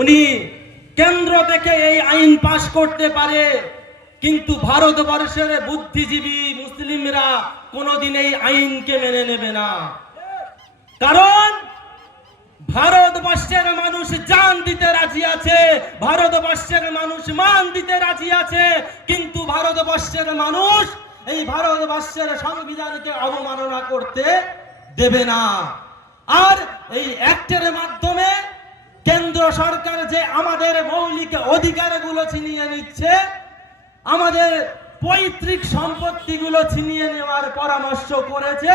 উনি কেন্দ্র থেকে এই আইন পাশ করতে পারে, কিন্তু ভারতবর্ষের বুদ্ধিজীবী মুসলিমরা কোনোদিন এই আইনকে মেনে নেবে না। কারণ ভারতবর্ষের মানুষ জান দিতে রাজি আছে, ভারতবর্ষের মানুষ মান দিতে রাজি আছে, কিন্তু ভারতবর্ষের মানুষ এই ভারতবর্ষের সংবিধানকে অবমাননা করতে দেবে না। আর এই অ্যাক্টের মাধ্যমে কেন্দ্র সরকার যে আমাদের মৌলিক অধিকারগুলো ছিনিয়ে নিচ্ছে, আমাদের পৈতৃক সম্পত্তিগুলো ছিনিয়ে নেওয়ার পরামর্শ করেছে,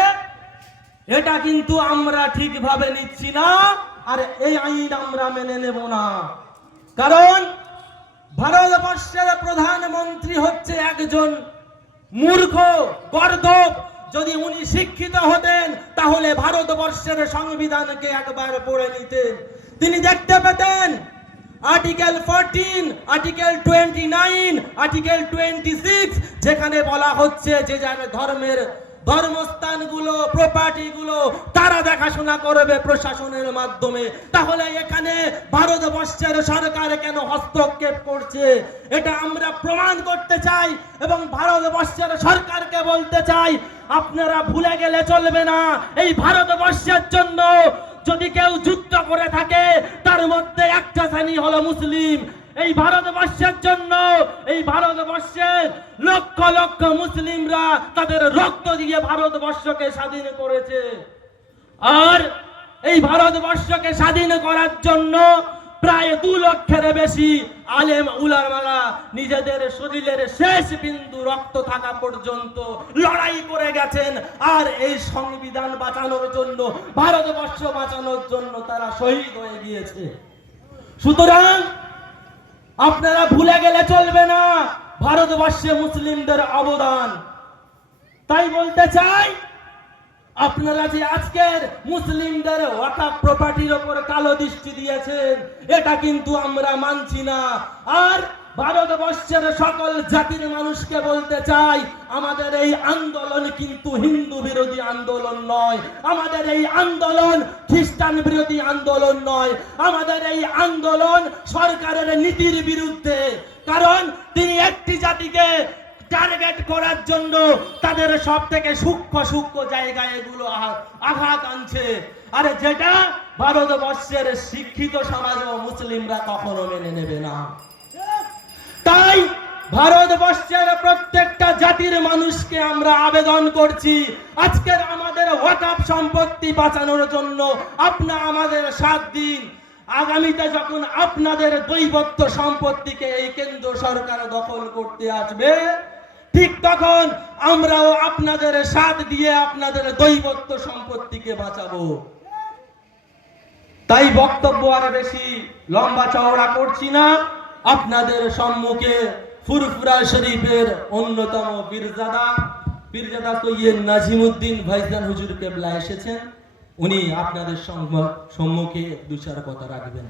এটা কিন্তু আমরা ঠিকভাবে নিচ্ছি না, আর এই আইন আমরা মেনে নেব না। কারণ ভারতবর্ষের প্রধানমন্ত্রী হচ্ছে একজন মূর্খ গর্দব যদি উনি শিক্ষিত হতেন, তাহলে ভারতবর্ষের সংবিধানকে একবার পড়ে নিতেন। তিনি দেখতে পেতেন article fourteen, article twenty nine, article twenty six, যেখানে বলা হচ্ছে যে যার ধর্মের ধর্মস্থানগুলো প্রপার্টিগুলো তারা দেখাশোনা করবে প্রশাসনের মাধ্যমে। তাহলে এখানে ভারতবর্ষের সরকার কেন হস্তক্ষেপ করছে? এটা আমরা প্রমাণ করতে চাই এবং ভারতবর্ষের সরকারকে বলতে চাই, আপনারা ভুলে গেলে চলবে না। এই ভারতবর্ষের জন্য যদি কেউ যুদ্ধ করে থাকে, তার মধ্যে একটা শ্রেণি হলো মুসলিম। এই ভারতবর্ষের জন্য, এই ভারতবর্ষের লক্ষ লক্ষ মুসলিমরা তাদের রক্ত দিয়ে ভারতবর্ষকে স্বাধীন করেছে। আর এই ভারতবর্ষকে স্বাধীন করার জন্য প্রায় দু লক্ষের বেশি আলেম উলামারা নিজেদের শরীরের শেষ বিন্দু রক্ত থাকা পর্যন্ত লড়াই করে গেছেন। আর এই সংবিধান বাঁচানোর জন্য, ভারতবর্ষ বাঁচানোর জন্য তারা শহীদ হয়ে গিয়েছে। সুতরাং আপনারা ভুলে গেলে চলবে না, ভারতবর্ষে মুসলিমদের অবদান। তাই বলতে চাই আপনারা যে আজকের মুসলিমদের ওয়াকাফ প্রপার্টির ওপর কালো দৃষ্টি দিয়েছেন, এটা কিন্তু আমরা মানছি না। আর ভারতবর্ষের সকল জাতির মানুষকে বলতে চাই, আমাদের এই আন্দোলন কিন্তু হিন্দু বিরোধী আন্দোলন নয়। আমাদের এই আন্দোলন খ্রিস্টান বিরোধী আন্দোলন নয়। আমাদের এই আন্দোলন সরকারের নীতির বিরুদ্ধে। কারণ তিনি একটি জাতিকে টার্গেট করার জন্য তাদের সব থেকে সূক্ষ্ম সূক্ষ্ম জায়গায় এগুলো আঘাত আনছে। আরে যেটা ভারতবর্ষের শিক্ষিত সমাজ ও মুসলিমরা কখনো মেনে নেবে না। তাই ভারতবর্ষের প্রত্যেকটা জাতির মানুষকে আমরা আবেদন করছি, আজকের আমাদের ওয়াকাপ সম্পত্তি বাঁচানোর জন্য আপনা আমাদের সাত দিন। আগামীতে যখন আপনাদের দৈবত্ব সম্পত্তিকে এই কেন্দ্র সরকার দখল করতে আসবে ঠিক তখন আমরাও আপনাদের সাথ দিয়ে আপনাদের দৈবত্ব সম্পত্তিকে বাঁচাবো। তাই বক্তব্য আর বেশি লম্বা চওড়া করছি না। আপনাদের সম্মুখে ফুরফুরা শরীফের অন্যতম পীরজাদা পীরজাদা সৈয়দ নাজিমুদ্দিন ভাইজান হুজুর কেবলা এসেছেন। উনি আপনাদের সম্মুখে দু চার কথা রাখবেন।